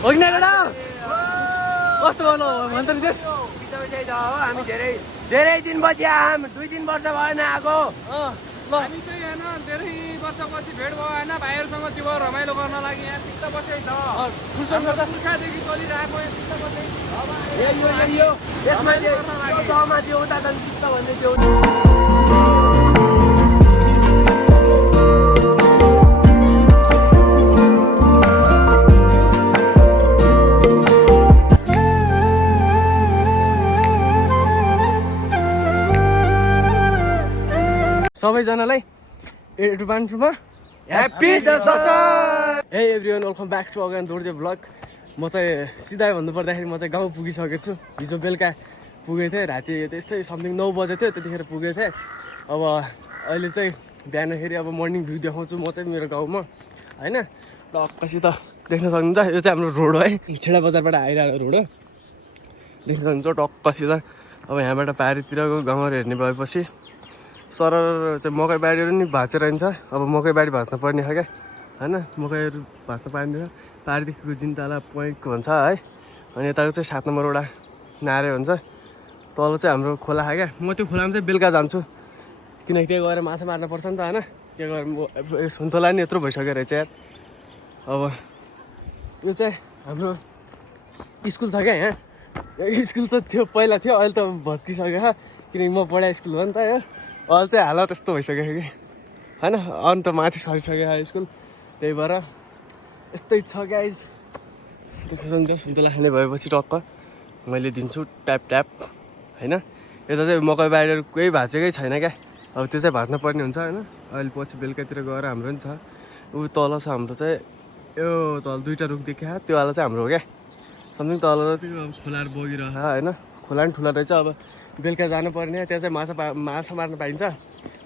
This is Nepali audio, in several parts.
हो कि केटा कस्तो गर्नु भन्छ नि त्यस हामी धेरै दिनपछि आम 2-3 वर्ष भएन आएको ल हामी चाहिँ हैन धेरै वर्षपछि भेट भयो हैन भाइहरुसँग त्यो रमाइलो गर्न लागि यहाँ चित्त बसेको छ ठुलसँग गर्दा पुर्खादेखि चलिरहेको यहाँ चित्त बसेको यो यसमा चाहिँ ठाउँमा त्यो उता जानु चित्त भन्ने त्यो सबैजनालाई एडभान्समा happy Dashain. Hey everyone welcome back to again Dorje vlog. म चाहिँ सिधै भन्नुपर्दाखेरि म चाहिँ गाउँ पुगिसकेको छु। हिजो बेलुका पुगेको थिएँ, राति त्यस्तै समथिङ 9 बजे थियो, त्यतिखेर पुगेको थिएँ। अब अहिले चाहिँ बिहानखेरि अब मर्निङ भ्यू देखाउँछु म चाहिँ मेरो गाउँमा होइन। टक्कसित देख्न सक्नुहुन्छ यो चाहिँ हाम्रो रोड हो है, छेडा बजारबाट आइरहेको रोड हो, देख्न सक्नुहुन्छ टक्कसित। अब यहाँबाट पारितिरको गाउँहरू हेर्ने भएपछि सरर चाहिँ मकै बारीहरू नि भाँचेर हिँड्छ। अब मकै बारी भाँच्न पर्ने हो क्या होइन, मकैहरू भाँच्न पाइँदैन। पारिदेखिको जिन्ताला पोइन्टको हुन्छ है, अनि यताको चाहिँ 7 नम्बर वडा नारे हुन्छ। तल चाहिँ हाम्रो खोला हो क्या। म त्यो खोलामा चाहिँ बेलुका जान्छु, किनकि त्यहाँ गएर माछा मार्न पर्छ नि त होइन। त्यहाँ गएर सुन्तला नि यत्रो भइसक्यो रहेछ यार। अब यो चाहिँ हाम्रो स्कुल छ क्या यहाँ। स्कुल त थियो पहिला थियो, अहिले त भत्किसक्यो किनकि म पढाइ स्कुल हो नि त यो। अहिले चाहिँ हालत त्यस्तो भइसक्यो कि होइन, अन्त माथि सरिसक्यो स्कुल, त्यही भएर यस्तै छ गाइज। देख्नुहुन्छ सुन्तला खाने भएपछि टक्क मैले दिन्छु ट्याप ट्याप होइन। यता चाहिँ मकै बारीहरू कोही भाँचेकै छैन क्या, अब त्यो चाहिँ भाँच्न पर्ने हुन्छ होइन। अहिले पछि बेलुकातिर गएर हाम्रो नि छ। ऊ तल छ हाम्रो चाहिँ यो तल 2टा रुख देखिया, त्यो वाला चाहिँ हाम्रो हो क्या। समथिङ तल त्यो अब खोलाहरू बगिरह होइन, खोला पनि ठुला रहेछ। अब बेलुका जानुपर्ने, त्यहाँ चाहिँ माछा मार्न पाइन्छ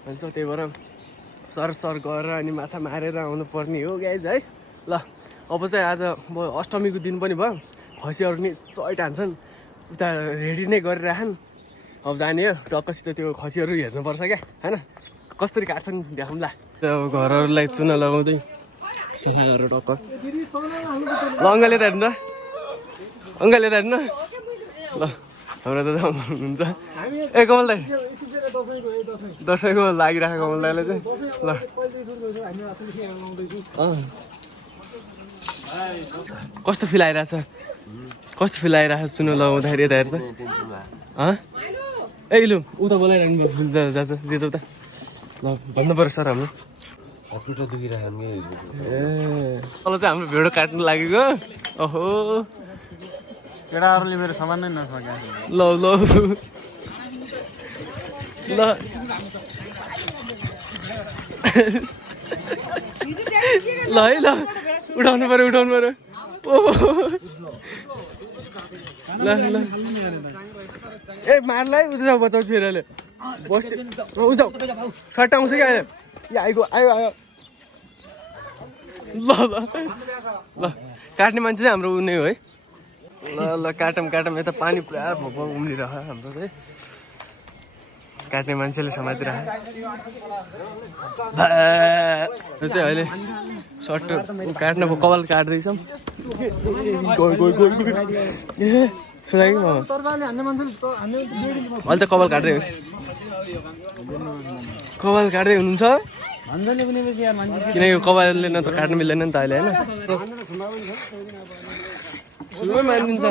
भन्छ, त्यही भएर सर गरेर अनि माछा मारेर आउनु पर्ने हो गाइज है। ल अब चाहिँ आज म अष्टमीको दिन पनि भयो, खसीहरू नि चैट हान्छन्, उता रेडी नै गरिराखन्। अब जाने हो टक्कसित त्यो खसीहरू हेर्नुपर्छ क्या होइन, कसरी काट्छन् देखाउँला। अब घरहरूलाई चुना लगाउँदै सफा गरेर टक्क ल अङ्गाले त हेर्नु त, अङ्गाले त हेर्नु ल। हाम्रो त हुनुहुन्छ ए कमल दाइ, दसैँको लागिरहेको कमल दाइले चाहिँ ल। कस्तो फिल आइरहेछ, कस्तो फिल आइरहेछ चुनो लगाउँदाखेरि यता हेर त। ए लु उता बोलाइरहनु भयो फुल जान्छ जे उता ल भन्नु पऱ्यो सर हाम्रो हस्पिटल दुखिरहेको ए तल चाहिँ हाम्रो भिडियो काट्नु लागेको। ओहो केटाहरूले मेरो सामान नै नसक्या ल ल ल ल है ल उठाउनु पऱ्यो ओहो ल ल ए मार्ला है उता बचाउँछु फेरि अहिले बस्दै उजाउ सर्ट आउँछ क्या अहिले आयो ल ल ल काट्ने मान्छे चाहिँ हाम्रो उ नै हो है। ल ल काटौँ यता पानी पुरा भोक उम्लिरह हाम्रो चाहिँ, काट्ने मान्छेले समातिरह। यो चाहिँ अहिले सर्ट काट्न कपाल काट्दैछौँ। सुनाइ अहिले चाहिँ कपाल काट्दै हुनुहुन्छ किनकि कपालले न त काट्नु मिल्दैन नि त अहिले होइन। सुरुमै मानिदिन्छ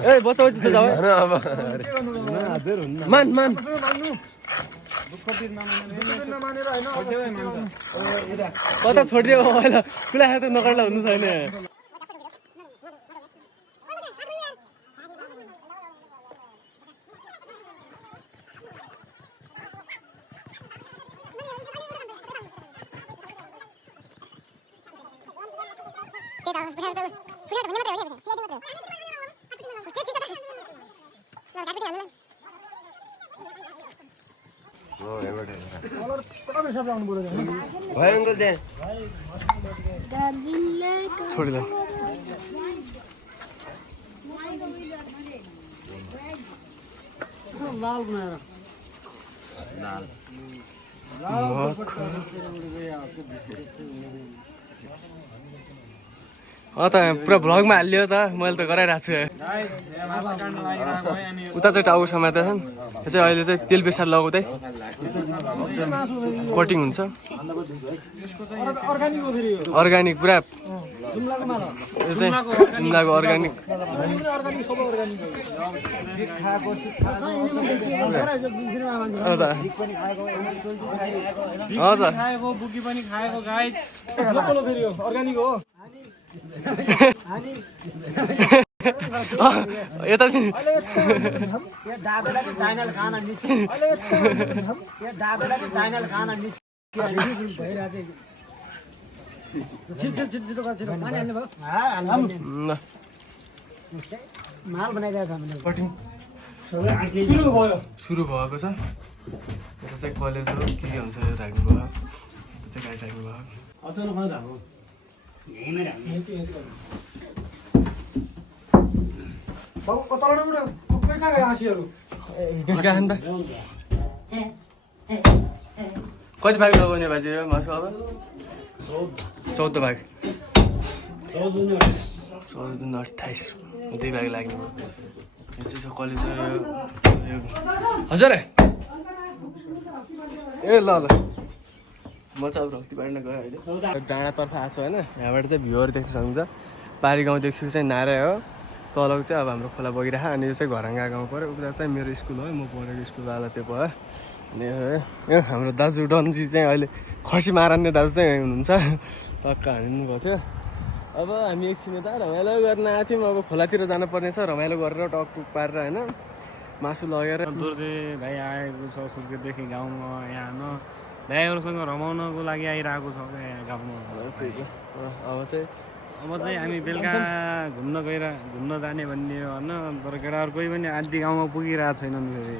ए बच्चा त जाऊ मान कता छोडिदियो पहिला खुला त नकाट्ला हुनु छैन। छोडिदियो लाल बनाएर लाल त पुरा भ्लगमा हालियो त मैले त गराइरहेको छु उता चाहिँ टाउको समातेको छ यो चाहिँ अहिले चाहिँ तेल बेसार लगाउँदै कटिङ हुन्छ अर्ग्यानिक पुरा यो चाहिँ जुम्लाको अर्ग्यानिक यता सुरु भएको छ यता चाहिँ कलेज हो के हुन्छ यो राख्नु भयो चाहिँ गाडी राख्नु भयो कति भाग लगाउने बाजे मासु अब 14 भाग 14-28 दुई भाग लाग्ने भयो यो चाहिँ छ कलेज हजुर ए ल ल म चाहिँ अब रक्ती बाँड्न गएँ अहिले डाँडातर्फ आएको छु होइन यहाँबाट चाहिँ भ्यूहरू देख्न सक्नुहुन्छ पारी गाउँदेखि चाहिँ नाराय हो तलको चाहिँ अब हाम्रो खोला बगिरहेको अनि यो चाहिँ घरङ्गा गाउँ पऱ्यो उता चाहिँ मेरो स्कुल हो म पढेको स्कुल आला त्यो भयो अनि यो हाम्रो दाजु डनजी चाहिँ अहिले खसी मारान्ने दाजु चाहिँ हुनुहुन्छ टक्क हानिनु गएको थियो अब हामी एकछिन यता रमाइलो गर्न आएको थियौँ अब खोलातिर जानुपर्ने छ रमाइलो गरेर टकटुक पारेर होइन मासु लगेर दुर्जे भाइ आएको छ सुर्खेतदेखि गाउँमा यहाँ भाइहरूसँग रमाउनको लागि आइरहेको छ यहाँ गाउँमा अब चाहिँ हामी बेलुका घुम्न जाने भन्ने हो होइन तर केटाहरू कोही पनि आदि गाउँमा पुगिरहेको छैनन् फेरि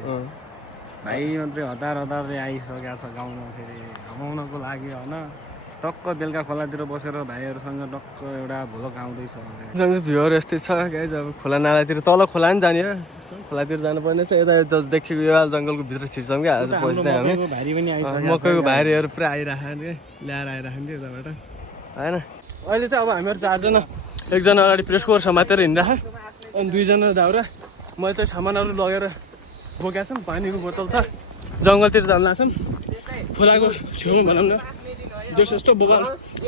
भाइ मात्रै हतारले आइसकेको छ गाउँमा फेरि रमाउनको लागि होइन टक्क बेलुका खोलातिर बसेर भाइहरूसँग टक्क एउटा भोलक आउँदैछ भ्यूहरू यस्तै छ गाइज अब खोला नालातिर तल खोला नि जाने खोलातिर जानुपर्ने छ यता देखेको यो जङ्गलको भित्र छिर्छौँ क्या आज पछि चाहिँ हामी मकैको भारीहरू पुरा आइराख्यो ल्याएर आइराख्यो यताबाट होइन अहिले चाहिँ अब हामीहरू 4 जना एकजना अगाडि प्रेस कोर समातेर हिँडिरहेको अनि 2 जना दाउरा मैले चाहिँ सामानहरू लगेर बोकेको छौँ पानीको बोतल छ जङ्गलतिर जान लाग्छौँ खोलाको छेउमा भनौँ न जस यस्तो बोका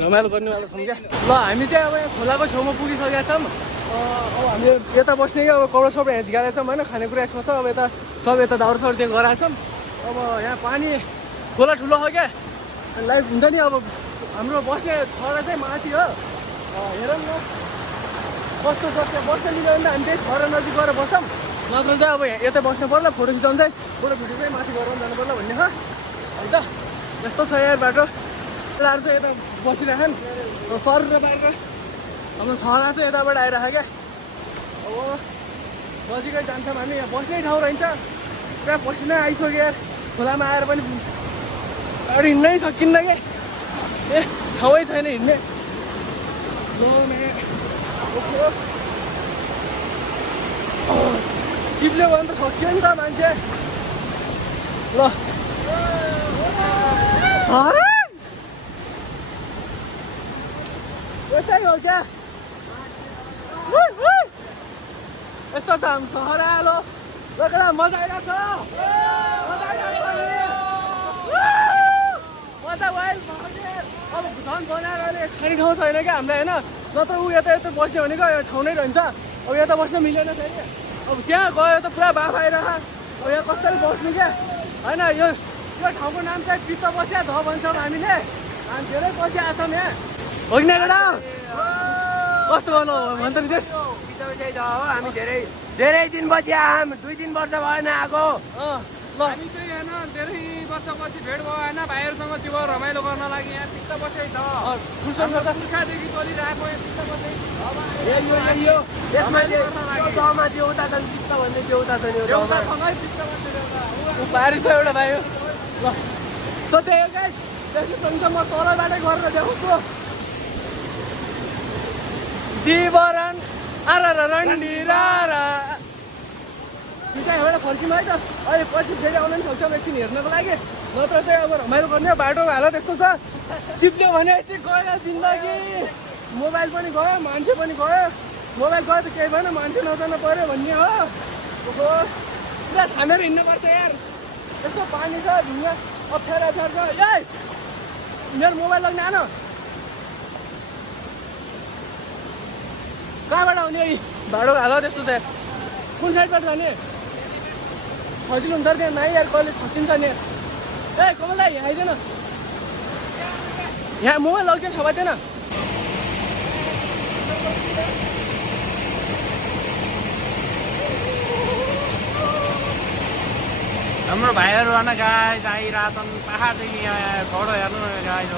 रमाइलो गर्नेवाला छौँ क्या ल हामी चाहिँ अब यहाँ खोलाको छेउमा पुगिसकेका छौँ अब हामी यता बस्ने क्या अब कपडा सबै यहाँ झिकाएका छौँ होइन खानेकुरा यसमा छ अब यता सब यता दाउरा साउरा दिएको गराएको छौँ अब यहाँ पानी खोला ठुलो हो क्या लाइफ हुन्छ नि अब हाम्रो बस्ने छरा चाहिँ माथि हो हेरौँ न बस्नु बस्न मिल्यो भने त हामी त्यही छरा नजिक गएर बस्छौँ नत्र चाहिँ अब यता बस्नु पर्ला फोटो खिचाउनु चाहिँ फोटो भिडियो चाहिँ माथि गएर जानु पर्ला भन्ने हो अन्त यस्तो छ यहाँ बाटो केटाहरू चाहिँ यता बसिरहेछन् सर र बाहिर हाम्रो छरा चाहिँ यताबाट आइरहेको क्या अब नजिकै जान्छौँ हामी यहाँ बस्ने ठाउँ रहन्छ पुरा पसिना आइसक्यो खोलामा आएर पनि अगाडि हिँड्नै सकिन्न क्या ए ठाउँै छैन हिँड्ने चिप्ले भयो भने त सकियो नि त मान्छे ल यो चाहिँ हो क्या यस्तो छ हाम्रो सहर आलो मजा आइरहेको छ मजा भयो अब झन् बनाएर अहिले खाने ठाउँ छैन क्या हामीलाई होइन नत्र ऊ यता बस्यो भनेको यो ठाउँ नै रहन्छ अब यता बस्न मिलेन फेरि अब त्यहाँ गयो त पुरा बाफ आइरह अब यहाँ कसरी बस्नु क्या होइन यो ठाउँको नाम चाहिँ पित्त बसिया ध भन्छौँ हामीले हामी धेरै बसिया छौँ यहाँ हो कि केटा कस्तो गर्नु भन्छ नि त्यस हामी धेरै दिन पछि आम 2-3 वर्ष भएन आएको हामी चाहिँ यहाँ धेरै वर्षपछि भेट भयो होइन भाइहरूसँग त्यो रमाइलो गर्न लागि यहाँ पित्त बसेको छ पुर्खादेखि चलिरहेको यसमा गाउँमा देउता छन् पित्त भन्ने देउता छन् भारी छ एउटा भाइ हो ल सो त्यही गाइस त्यसो म तलबाटै गरेर देखाउँछु दिवरण आरा रन्डी रारा चाहिँ यहाँबाट फर्किनु है त अहिले पछि फेरि आउनु पनि सक्छौँ एकछिन हेर्नको लागि नत्र चाहिँ अब रमाइलो गर्ने बाटोको हालत यस्तो छ सिप्ल्यो भनेपछि गयो जिन्दगी मोबाइल पनि गयो मान्छे पनि गयो मोबाइल गयो त केही भएन मान्छे नजानु पऱ्यो भन्ने हो पुरा थामेर हिँड्नुपर्छ यार यस्तो पानी छ ढुङ्गा अप्ठ्यारो छ ए मेरो मोबाइल लग्ने आन कहाँबाट आउने बाटोको हालत यस्तो छ कुन साइडबाट जाने खटिनु हुन्छ त्यहाँ नाइ यार कहिले छकिन्छ नि ए कमल दाइ यहाँ आइदिएन यहाँ मोबाइल लगिदिएन छपाइदिएन हाम्रो भाइहरू होइन गाई आइरहेछन् पाहाडदेखि यहाँ छोडो हेर्नु न गाईहरू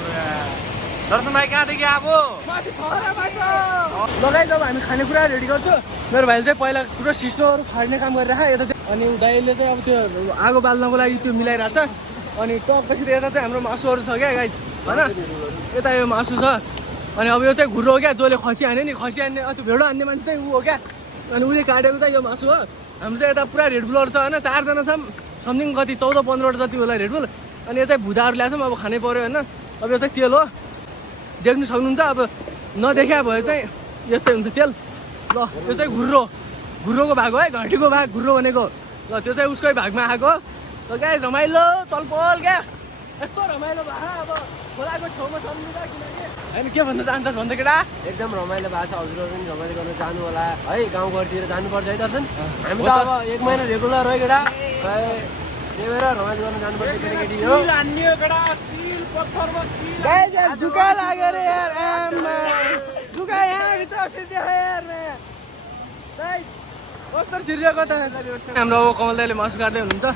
दर्शन भाइ कहाँदेखि आएको लगाइजब हामी खानेकुरा रेडी गर्छु मेरो भाइले चाहिँ पहिला पुरो सिस्नोहरू फाड्ने काम गरिरहेको यता अनि दाइले चाहिँ अब त्यो आगो बाल्नको लागि त्यो मिलाइरहेको छ अनि टक्कसित यता चाहिँ हाम्रो मासुहरू छ क्या गाइस होइन यता यो मासु छ अनि अब यो चाहिँ घुर्रो हो क्या जसले खसी हान्यो नि खसी हान्ने त्यो भेडो हान्ने मान्छे चाहिँ ऊ हो क्या अनि उसले काटेको चाहिँ यो मासु हो हाम्रो चाहिँ यता पुरा रेडबुलहरू छ होइन 4 जना छ समथिङ कति 14-15 जति होला रेडबुल अनि यो चाहिँ भुजाहरू ल्याएछौँ अब खानै पऱ्यो होइन अब यो चाहिँ तेल हो देख्नु सक्नुहुन्छ अब नदेखा भए चाहिँ यस्तै हुन्छ तेल ल यो चाहिँ घुर्रोको भाग हो है घाँटीको भाग घुर्रो भनेको ल त्यो चाहिँ उसकै भागमा आएको ल क्या रमाइलो चलपल क्या यस्तो रमाइलो भयो अब खोलाको छेउमा सम्झिँदा किनकि होइन के भन्न चाहन्छस् भन्दा केटा एकदम रमाइलो भएको छ हजुरहरू पनि रमाइलो गर्न जानु होला है गाउँघरतिर जानुपर्छ है दर्शन हामी त अब 1 महिना रेगुलर हो केटा त्यही भएर रमाइलो गर्न जानुपर्छ केटाकेटी हो झुका लाग्यो रे यार झुका यहाँभित्र सिर्दियो यार कस्तो सिर्दिएको त हाम्रो अब कमल दाइले मासु काट्दै हुनुहुन्छ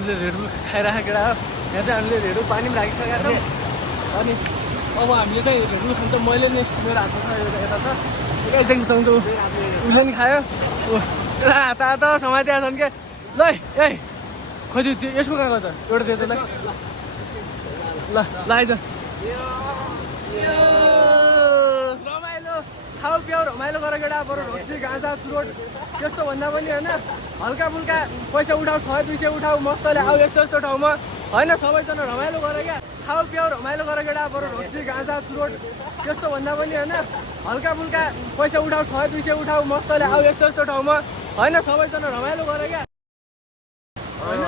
उसले रेडबुल खाइरहेको केटा हो यहाँ चाहिँ हामीले रेडबुल पानी पनि राखिसकेका छौँ अनि अब हामीले चाहिँ रेडबुल खान्छ मैले नि मेरो हातमा छ यता छ एकैचोटि सँगै उसले नि खायो हात हात समातिरहेको छन् क्या ल ए खोइ त्यो यसको कहाँ गयो त एउटा त्यो ल ल आइज रमाइलो खाऊ पिउ रमाइलो गरेर केटा बरु ढोक्सी गाँजा चुरोट त्यस्तो भन्दा पनि होइन हल्का फुल्का पैसा उठाऊ 100-200 उठाऊ मस्तले आऊ यस्तो यस्तो ठाउँमा होइन सबैजना रमाइलो गरेर क्या खाऊ पिउ रमाइलो गरेर केटा बरु ढोक्सी गाँजा चुरोट त्यस्तो भन्दा पनि होइन हल्का फुल्का पैसा उठाऊ 100-200 उठाऊ मस्तले आऊ यस्तो यस्तो ठाउँमा होइन सबैजना रमाइलो गरेर क्या होइन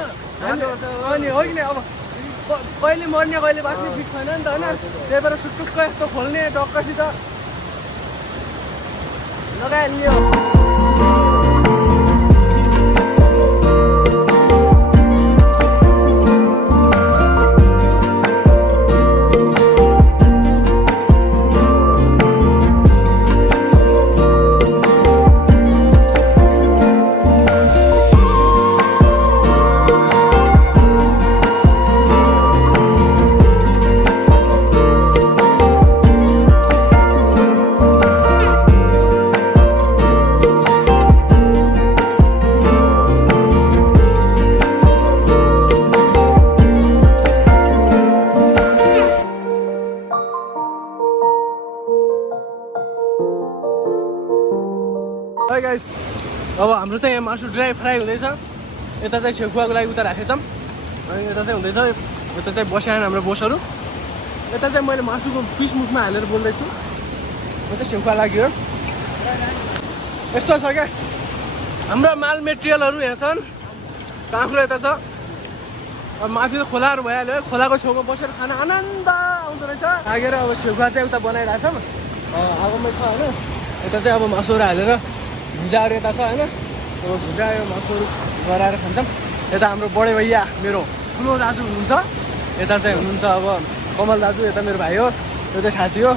अनि हो कि अब कहिले मर्ने कहिले बाँच्ने फिक्स छैन नि त होइन त्यही भएर सुटुक्क यस्तो खोल्ने डक्कसित लगाइहाल्ने गाइस अब हाम्रो चाहिँ यहाँ मासु ड्राई फ्राई हुँदैछ यता चाहिँ सेकुवाको लागि उता राखेछौँ अनि यता चाहिँ हुँदैछ यता चाहिँ बस्याएन हाम्रो बोसहरू यता चाहिँ मैले मासुको पिस मुखमा हालेर बोल्दैछु यो चाहिँ सेकुवा लाग्यो यस्तो छ क्या हाम्रो माल मेटेरियलहरू यहाँ छन् काँक्रो यता छ अब माथि त खोलाहरू भइहाल्यो है खोलाको छेउमा बसेर खाना आनन्द आउँदो रहेछ लागेर अब सेकुवा चाहिँ उता बनाइरहेछौँ आगोमै छ होइन यता चाहिँ अब मासुहरू हालेर भुजाहरू यता छ होइन अब भुजा यो मासुहरू गराएर खान्छौँ यता हाम्रो बडे भैया मेरो ठुलो दाजु हुनुहुन्छ यता चाहिँ हुनुहुन्छ अब कमल दाजु यता मेरो भाइ हो यो चाहिँ साथी हो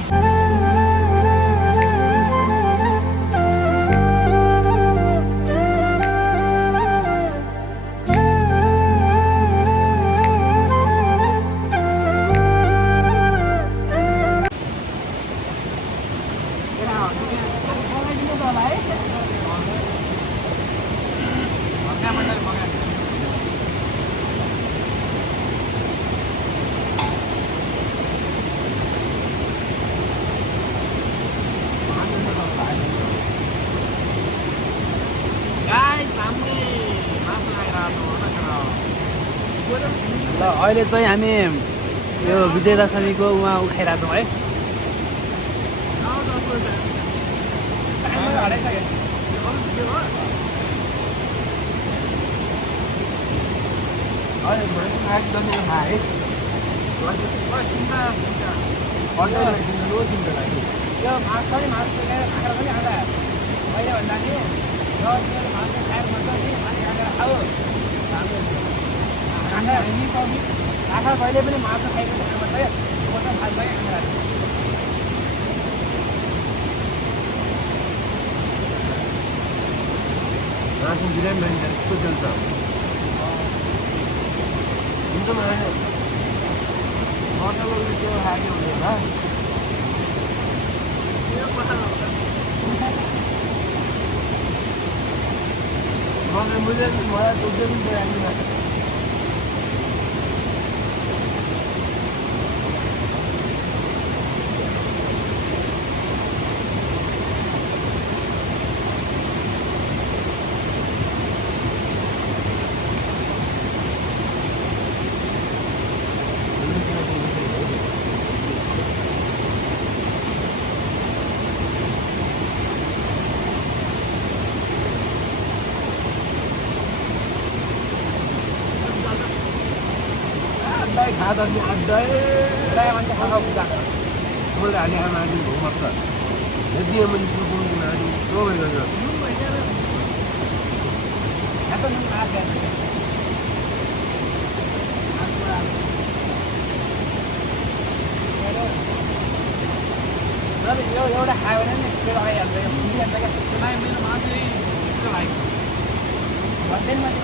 अहिले चाहिँ हामी यो विजय दशमीको उहाँ उठाइरहेछौँ है। कहिले पनि मासु खाएको मात्रै मासु बिरामी मान्छे कस्तो चल्छ हुन्छ माने मसलाले त्यो खायो हुँदैन मुझे मलाई दुधै पनि बिरामी खाँदा नि अड्डै मान्छे खाना पुग्छ बोल्दा हाली आमा आदि भोक मर्छ यदि मैले पुग्नु नानी सो भइगयो एउटा खायो भने नि त्यो आइहाल्छ यो फुलिहाल्छ क्या मेरो मासु भाइ भन्दैन मैले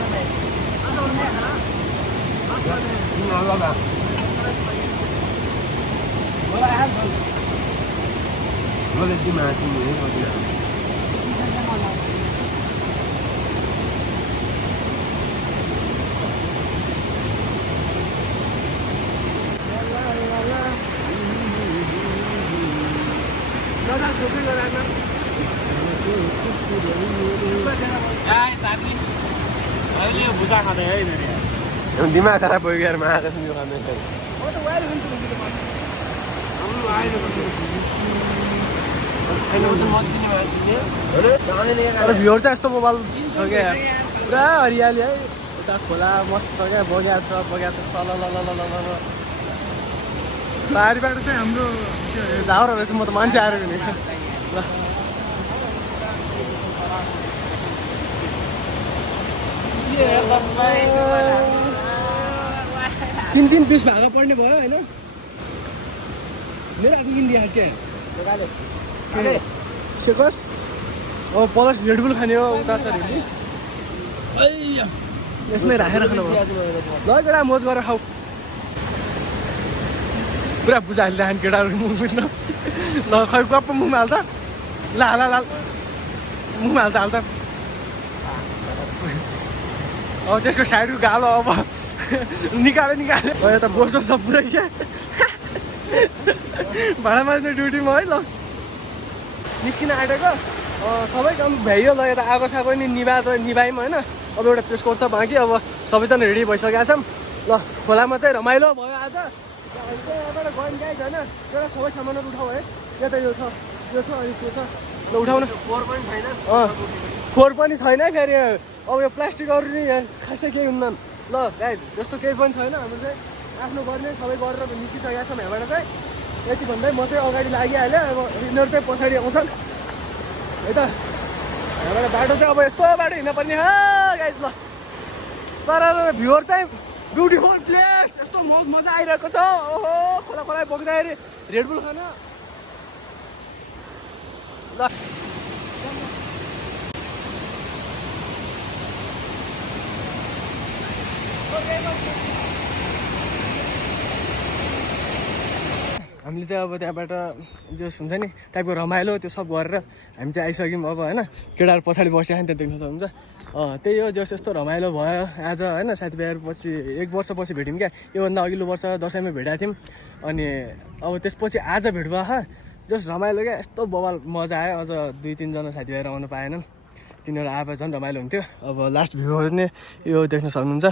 भुजा खाँदै है मेरो दिमाग खराब भयो यार मागा सुन्यो खाने भ्युर चाहिँ यस्तो मोबाइल छ क्या पुरा हरियाली है उता खोला मस्त क्या बगिया छ सल बारीबाट चाहिँ हाम्रो झाउरो रहेछ म त मान्छे आएर नि ल 3 पिस भागा पर्ने भयो हैन मेरो आफू किनिदिहास् क्या सेकस अब प्लस रेडबुल खाने हो उता छ नि यसमै राखेर खानु ल केटा मोज गरेर खाऊ पुरा बुझा हालिरहन् केटाहरू मुखमा ल खै गप्प मुखमा हाल्दा ल मुखमा हाल्दा अब त्यसको साइडको गालो अब निकाले यता बोसो छ पुरै क्या भाँडा माझ्ने ड्युटीमा है ल निस्किन आँटेको सबै काम भ्याइयो ल यता आगो सागो नि निभायौँ होइन अब एउटा प्रेस कोर्स छ बाँकी अब सबैजना रेडी भइसकेका छौँ ल खोलामा चाहिँ रमाइलो भयो आज यहाँबाट गयौँ गाई छैन एउटा सबै सामानहरू उठाऊ है यहाँ त यो छ अनि त्यो छ ल उठाउ न 4 पनि छैन फेरि अब यो प्लास्टिकहरू नि यहाँ खासै केही हुन्नन् ल गाइज जस्तो केही पनि छैन हाम्रो चाहिँ आफ्नो गर्ने सबै गरेर निस्किसकेका छौँ यहाँबाट चाहिँ यति भन्दै म चाहिँ अगाडि लागिहालेँ अब यिनीहरू चाहिँ पछाडि आउँछन् है त यहाँबाट बाटो चाहिँ अब यस्तो बाटो हिँड्नुपर्ने हो गाइज ल सर भ्युवर चाहिँ ब्युटिफुल प्लेस यस्तो मजा आइरहेको छ ओहो खोला बग्दाखेरि रेडबुल खान ल हामीले चाहिँ अब त्यहाँबाट जस हुन्छ नि टाइपको रमाइलो त्यो सब गरेर हामी चाहिँ आइसक्यौँ अब होइन केटाहरू पछाडि बसिहाल्यो त्यहाँ देख्न सक्नुहुन्छ त्यही हो जस यस्तो रमाइलो भयो आज होइन साथीभाइहरू पछि 1 वर्षपछि भेट्यौँ क्या योभन्दा अघिल्लो वर्ष दसैँमा भेटेको थियौँ अनि अब त्यसपछि आज भेट भयो जस रमाइलो क्या यस्तो बवाल मजा आयो अझ 2-3 जना साथीभाइहरू आउनु पाएनन् तिनीहरू आए झन् रमाइलो हुन्थ्यो। अब लास्ट भ्यू नै यो देख्न सक्नुहुन्छ।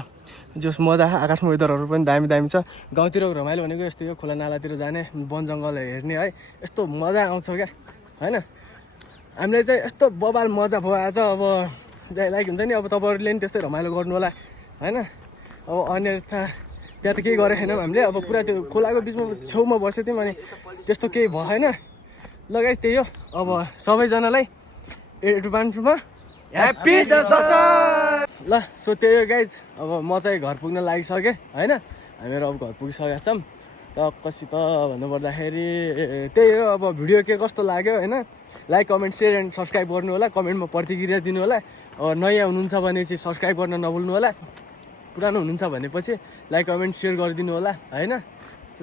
जस मजा आकाशमा वेदरहरू पनि दामी दामी छ। गाउँतिरको रमाइलो भनेको यस्तो यो खोला नालातिर जाने वन जङ्गल हेर्ने है यस्तो मजा आउँछ क्या होइन। हामीलाई चाहिँ यस्तो बबाल मजा भएछ। अब लाइक हुन्छ नि अब तपाईँहरूले नि त्यस्तै रमाइलो गर्नु होला होइन। अब अन्यथा त्यहाँ त केही गरेको छैनौँ हामीले। अब पुरा त्यो खोलाको बिचमा छेउमा बसेको थियौँ अनि त्यस्तो केही भएन। ल गाइस त्यही हो। अब सबैजनालाई एडभान्समा ह्याप्पी दसैँ। ल सो त्यही हो गाइज। अब म चाहिँ घर पुग्न लागिसकेँ होइन। हामीहरू अब घर पुगिसकेका छौँ। टक्कसित भन्नुपर्दाखेरि त्यही हो। अब भिडियो के कस्तो लाग्यो होइन like comment share and subscribe गर्नु होला। कमेन्टमा प्रतिक्रिया दिनु होला। अब नयाँ हुनुहुन्छ भने चाहिँ सब्सक्राइब गर्न नभुल्नु होला। पुरानो हुनुहुन्छ भनेपछि लाइक कमेन्ट सेयर गरिदिनु होला होइन।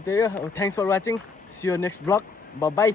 त्यही हो। Thanks for watching. See you next blog. By.